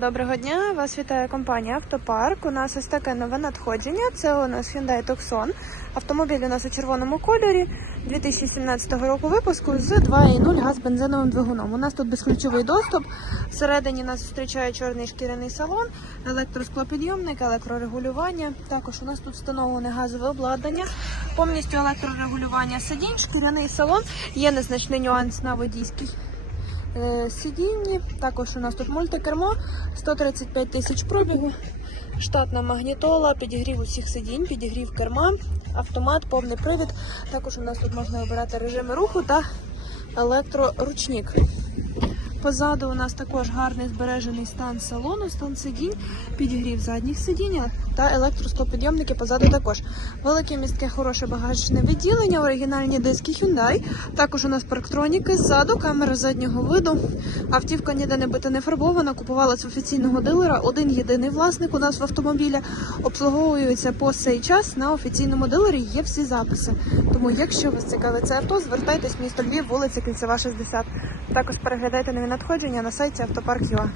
Доброго дня, вас вітає компанія Автопарк. У нас ось таке нове надходження. Це у нас Hyundai Tucson. Автомобіль у нас у червоному кольорі 2017 року випуску з 2.0 газ бензиновим двигуном. У нас тут безключовий доступ. Всередині нас зустрічає чорний шкіряний салон, електросклопідйомник, електрорегулювання. Також у нас тут встановлене газове обладнання, повністю електрорегулювання сидінь, шкіряний салон. Є незначний нюанс на водійській сидінні. Також у нас тут мультикермо, 135 тисяч пробігу, штатна магнітола, підігрів усіх сидінь, підігрів керма, автомат, повний привід. Також у нас тут можна обирати режими руху та електроручник. Позаду у нас також гарний збережений стан салону, стан сидінь, підігрів задніх сидінь та електроскопідйомники позаду також. Велике містке, хороше багажне відділення, оригінальні диски Hyundai. Також у нас парктроніки ззаду, камера заднього виду. Автівка ніде не бита не фарбована, купувалась офіційного дилера. Один єдиний власник у нас в автомобілі обслуговується по цей час на офіційному дилері. Є всі записи. Тому, якщо вас цікавить це авто, звертайтесь в місто Львів, вулиця Кільцева, 60. Також переглядайте нові надходження на сайті Автопарк.ua.